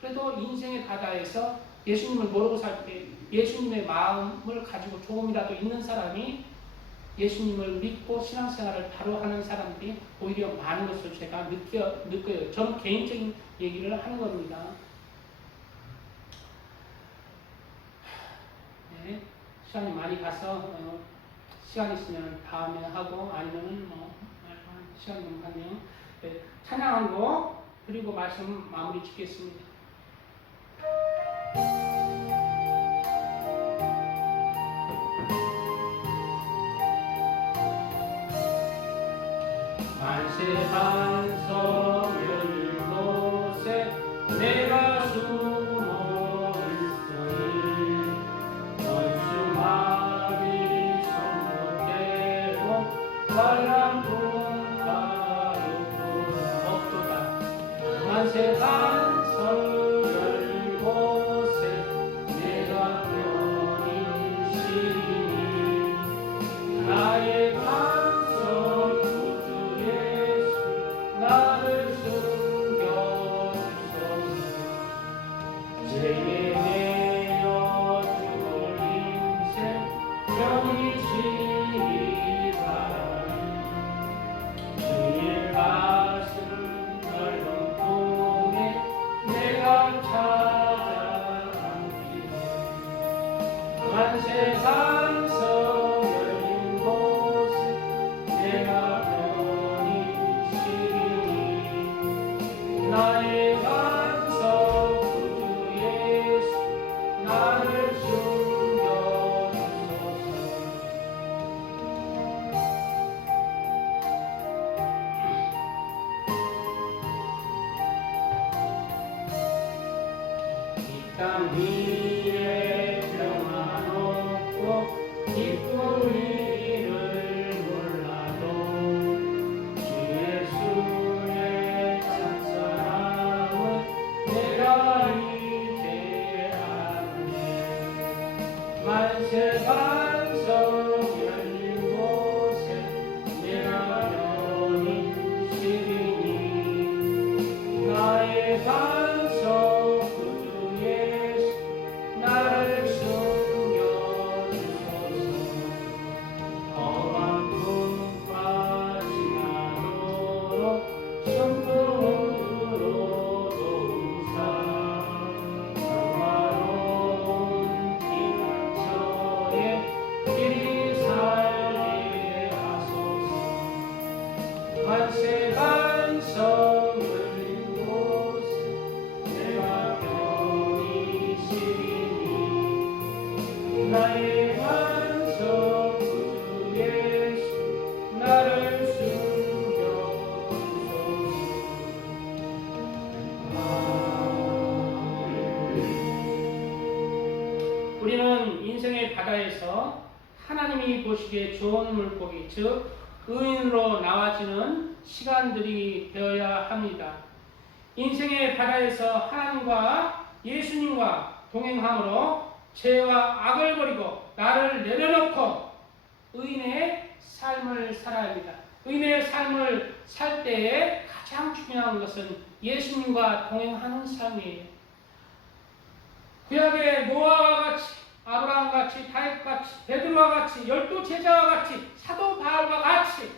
그래도 인생의 바다에서 예수님을 모르고 살 때 예수님의 마음을 가지고 조금이라도 있는 사람이 예수님을 믿고 신앙생활을 바로 하는 사람들이 오히려 많은 것을 제가 느껴요. 저는 개인적인 얘기를 하는 겁니다. 네, 시간이 많이 가서 시간 있으면 다음에 하고 아니면은 시간이 너무 갔네요. 네, 찬양한 거 그리고 말씀 마무리 짓겠습니다. 만세 반석 열곳에 내가 숨어 있으니 원수마귀 성못되고 빨랑불 가루불 없도다. 만세 반석 열곳에 내가 편히 쉬니 나의 반석 구주 예수 나를 숨겨주소서. 죄에 매여 죽을 인생 편히 쉬기 바라니 주의 가슴 넓은 품에 내가 찾아가기를 만세 반석 열린 곳에 내가 편히 쉬니 나의 반석 구주 예수 나를 숨겨주소서. 이 땅 위에 평안없고 기쁜 일을 몰라도 주 예수의 찬사함은 내가 이제 아네. 만세 보시기에 좋은 물고기, 즉 의인으로 나와지는 시간들이 되어야 합니다. 인생의 바다에서 하나님과 예수님과 동행함으로 죄와 악을 버리고 나를 내려놓고 의인의 삶을 살아야 합니다. 의인의 삶을 살 때에 가장 중요한 것은 예수님과 동행하는 삶이에요. 구약의 노아와 같이, 아브라함 같이, 다윗 같이, 베드로와 같이, 12 제자와 같이, 사도 바울과 같이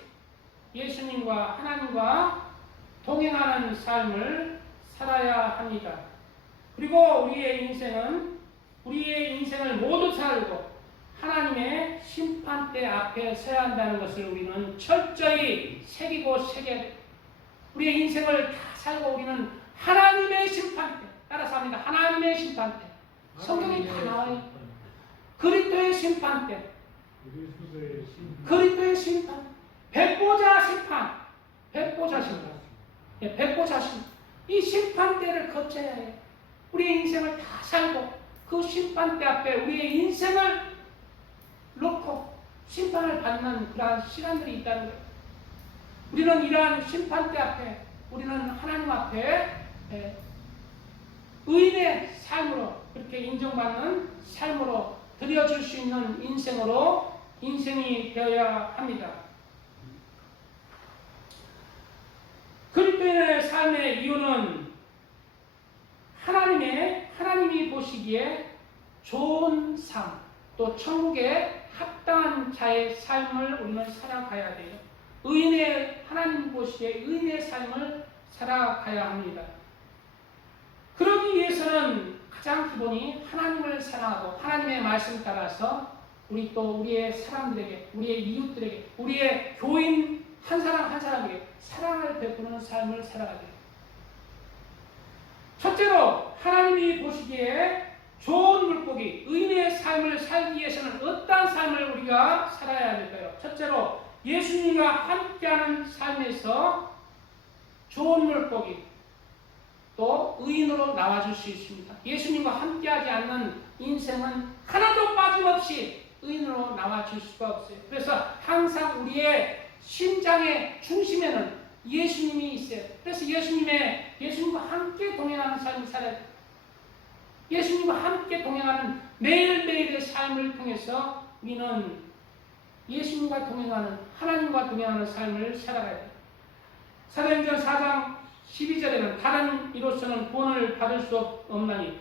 예수님과 하나님과 동행하는 삶을 살아야 합니다. 그리고 우리의 인생을 모두 살고 하나님의 심판대 앞에 서야 한다는 것을 우리는 철저히 새기고 새겨야 됩니다. 우리의 인생을 다 살고 우리는 하나님의 심판대, 따라서 합니다. 하나님의 심판대. 성경에 다 나와요. 그리스도의 심판대, 그리스도의 심판, 백보자 심판, 백보자 심판, 백보자 심판. 이 심판대를 거쳐야 해요. 우리의 인생을 다 살고 그 심판대 앞에 우리의 인생을 놓고 심판을 받는 그러한 시간들이 있다는 거예요. 우리는 이러한 심판대 앞에, 우리는 하나님 앞에 의인의 삶으로, 그렇게 인정받는 삶으로 드려줄 수 있는 인생이 되어야 합니다. 그리스도인의 삶의 이유는 하나님이 보시기에 좋은 삶, 또 천국에 합당한 자의 삶을 우리는 살아가야 돼요. 하나님 보시기에 의인의 삶을 살아가야 합니다. 그러기 위해서는 가장 기본이 하나님을 사랑하고 하나님의 말씀 따라서 우리의 사람들에게, 우리의 이웃들에게, 우리의 교인 한 사람 한 사람에게 사랑을 베푸는 삶을 살아가야 돼요. 첫째로 하나님이 보시기에 좋은 물고기, 의인의 삶을 살기 위해서는 어떠한 삶을 우리가 살아야 될까요? 첫째로 예수님과 함께하는 삶에서 좋은 물고기, 또 의인으로 나와줄 수 있습니다. 예수님과 함께하지 않는 인생은 하나도 빠짐없이 의인으로 나와줄 수가 없어요. 그래서 항상 우리의 심장의 중심에는 예수님이 있어요. 그래서 예수님과 함께 동행하는 삶을 살아야 돼요. 예수님과 함께 동행하는 매일매일의 삶을 통해서 우리는 예수님과 동행하는, 하나님과 동행하는 삶을 살아가야 돼요. 사도행전 4장 12절에는 다른 이로서는 구원을 받을 수 없나니,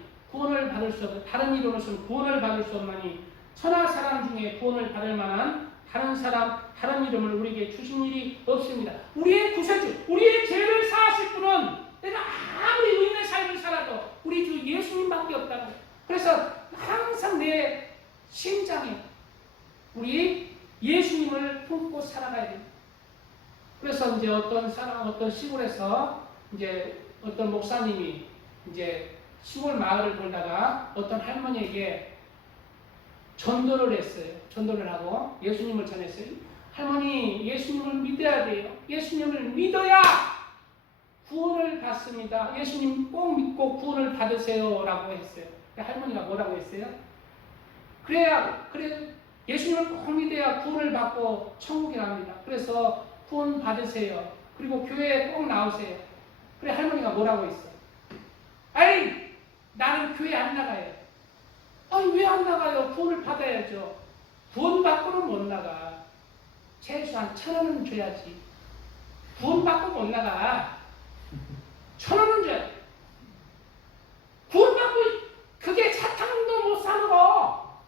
다른 이로서는 구원을 받을 수 없나니 천하 사람 중에 구원을 받을 만한 다른 이름을 우리에게 주신 일이 없습니다. 우리의 구세주, 우리의 죄를 사하실 분은 내가 아무리 의인의 삶을 살아도 우리 주 예수님밖에 없다고. 그래서 항상 내 심장에 우리 예수님을 품고 살아가야 돼요. 그래서 이제 어떤 시골에서 이제 어떤 목사님이 이제 시골 마을을 돌다가 어떤 할머니에게 전도를 했어요. 전도를 하고 예수님을 전했어요. 할머니, 예수님을 믿어야 돼요. 예수님을 믿어야 구원을 받습니다. 예수님 꼭 믿고 구원을 받으세요. 라고 했어요. 할머니가 뭐라고 했어요? 그래, 예수님을 꼭 믿어야 구원을 받고 천국에 갑니다. 그래서 구원 받으세요. 그리고 교회에 꼭 나오세요. 그래, 할머니가 뭐라고 했어요? 아이, 나는 교회 안 나가요. 아니, 왜 안 나가요? 구원을 받아야죠. 구원 받고는 못 나가. 최소한 1,000원은 줘야지. 구원 받고 못 나가. 1,000원은 줘야. 구원 받고 그게 사탕도 못 사는 거.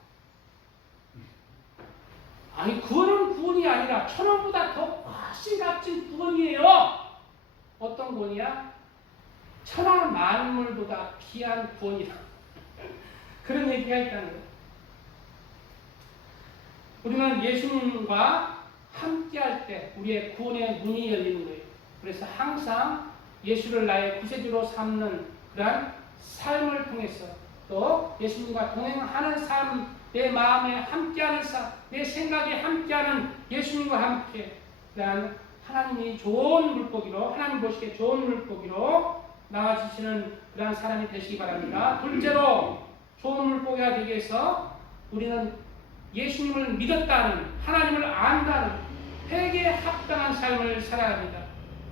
아니, 구원은 구원이 아니라 1,000원보다 더 훨씬 값진 구원이에요. 어떤 구원이야? 천하 만물보다 귀한 구원이다. 그런 얘기가 있다는 거예요. 우리는 예수님과 함께할 때 우리의 구원의 문이 열리는 거예요. 그래서 항상 예수를 나의 구세주로 삼는 그러한 삶을 통해서, 또 예수님과 동행하는 삶, 내 마음에 함께하는 삶, 내 생각에 함께하는 예수님과 함께, 그러한 하나님이 좋은 물고기로, 하나님 보시기에 좋은 물고기로 나와주시는 그러한 사람이 되시기 바랍니다. 둘째로 좋은 물고기가 되기 위해서 우리는 예수님을 믿었다는, 하나님을 안다는 회개에 합당한 삶을 살아야 합니다.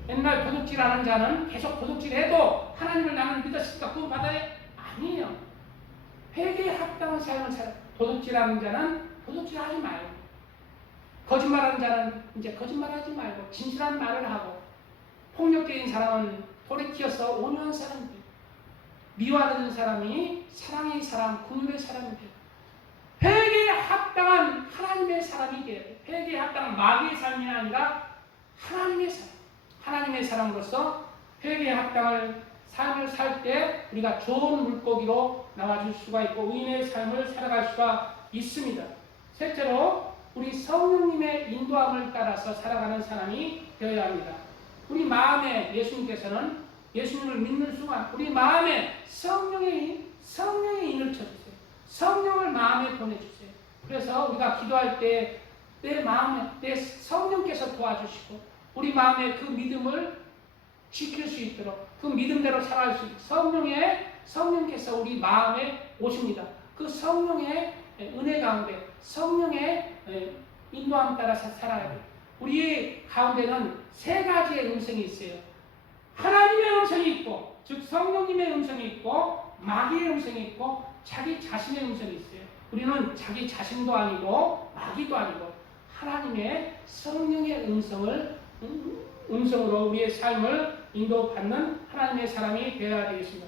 맨날 도둑질하는 자는 계속 도둑질해도 하나님을 나는 믿었으니까 구원받아야 아니에요. 회개에 합당한 삶을 살아. 도둑질하는 자는 도둑질하지 말고, 거짓말하는 자는 이제 거짓말하지 말고 진실한 말을 하고, 폭력적인 사람은 돌에 튀어서 온유한 사람이 돼요. 미워하는 사람이 사랑의 사람, 긍휼의 사람이 돼요. 회개에 합당한 하나님의 사람이 돼요. 회개에 합당한 마귀의 삶이 아니라 하나님의 사람, 하나님의 사람으로서 회개에 합당한 삶을 살 때 우리가 좋은 물고기로 나와줄 수가 있고 의인의 삶을 살아갈 수가 있습니다. 셋째로 우리 성령님의 인도함을 따라서 살아가는 사람이 되어야 합니다. 우리 마음에 예수님께서는 예수님을 믿는 순간 우리 마음에 성령의 인을 쳐주세요. 성령을 마음에 보내주세요. 그래서 우리가 기도할 때 내 마음에 내 성령께서 도와주시고 우리 마음에 그 믿음을 지킬 수 있도록 그 믿음대로 살아갈 수 있도록 성령께서 우리 마음에 오십니다. 그 성령의 은혜 가운데 성령의 인도함 따라서 살아야 돼요. 우리 가운데는 세 가지의 음성이 있어요. 하나님의 음성이 있고, 즉 성령님의 음성이 있고, 마귀의 음성이 있고, 자기 자신의 음성이 있어요. 우리는 자기 자신도 아니고 마귀도 아니고 하나님의 성령의 음성으로 우리의 삶을 인도받는 하나님의 사람이 되어야 되겠습니다.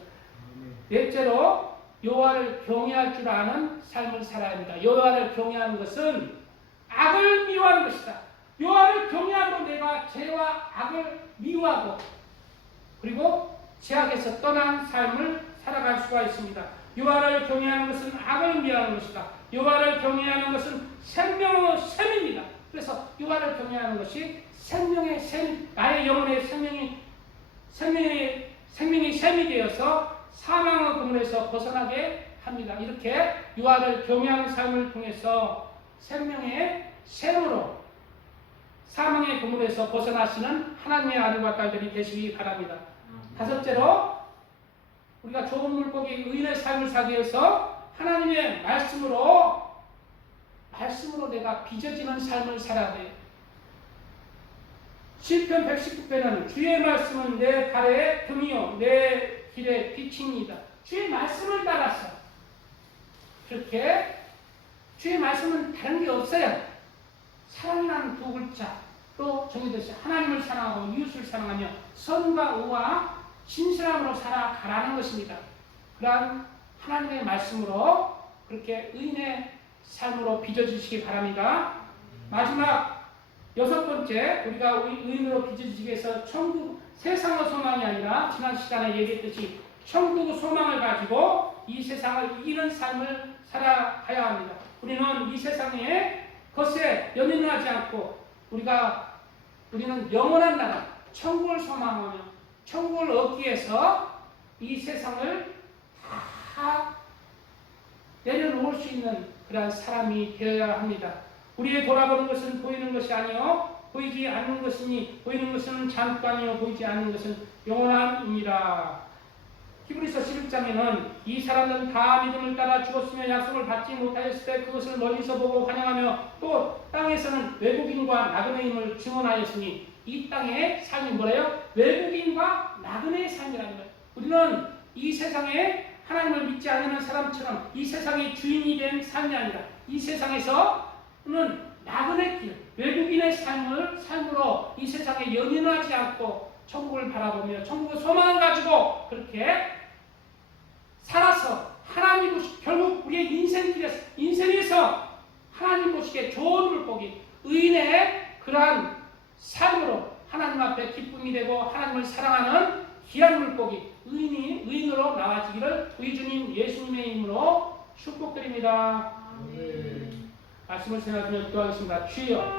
넷째로 여호와를 경외할 줄 아는 삶을 살아야 합니다. 여호와를 경외하는 것은 악을 미워하는 것이다. 여호와를 경외하고 내가 죄와 악을 미워하고 그리고 죄악에서 떠난 삶을 살아갈 수가 있습니다. 여호와를 경외하는 것은 악을 미워하는 것이다. 여호와를 경외하는 것은 생명의 샘입니다. 그래서 여호와를 경외하는 것이 생명의 샘, 나의 영혼의 생명의 샘이 되어서 사망의 그물에서 벗어나게 합니다. 이렇게 여호와를 경외하는 삶을 통해서 생명의 샘으로 사망의 그물에서 벗어나시는 하나님의 아들과 딸들이 되시기 바랍니다. 다섯째로 우리가 좋은 물고기 의인의 삶을 살기 위해서 하나님의 말씀으로 내가 빚어지는 삶을 살아야 돼요. 시편 119편은 주의 말씀은 내 발의 금이요 내 길의 빛입니다. 주의 말씀을 따라서 그렇게 주의 말씀은 다른 게 없어요. 사랑이라는 두 글자로 정의되어서 하나님을 사랑하고 이웃을 사랑하며 선과 의와 진실함으로 살아가라는 것입니다. 그러한 하나님의 말씀으로 그렇게 의인의 삶으로 빚어주시기 바랍니다. 마지막 여섯 번째 우리가 의인으로 빚어지기 위해서 천국 세상의 소망이 아니라 지난 시간에 얘기했듯이 천국의 소망을 가지고 이 세상을 이기는 삶을 살아가야 합니다. 우리는 이 세상에 것에 연연하지 않고 우리는 영원한 나라 천국을 소망하며 천국을 얻기 위해서 이 세상을 다 내려놓을 수 있는 그러한 사람이 되어야 합니다. 우리의 돌아보는 것은 보이는 것이 아니요 보이지 않는 것이니 보이는 것은 잠깐이요 보이지 않는 것은 영원함이니라. 히브리서 11장에는 이 사람은 다 믿음을 따라 죽었으며 약속을 받지 못하였을 때 그것을 멀리서 보고 환영하며 또 땅에서는 외국인과 나그네임을 증언하였으니 이 땅의 삶이 뭐래요? 외국인과 나그네의 삶이라는 거예요. 우리는 이 세상에 하나님을 믿지 않는 사람처럼 이 세상의 주인이 된 삶이 아니라 이 세상에서는 나그네길, 외국인의 삶으로 이 세상에 연연하지 않고 천국을 바라보며 천국의 소망을 가지고 그렇게 살아서 하나님 보시 결국 우리의 인생에서 하나님 보시기에 좋은 물고기, 의인의 그러한 삶으로 하나님 앞에 기쁨이 되고 하나님을 사랑하는 귀한 물고기, 의인으로 나와지기를 우리 주님 예수님의 이름으로 축복드립니다. 말씀을 생각하며 기도하겠습니다. 주여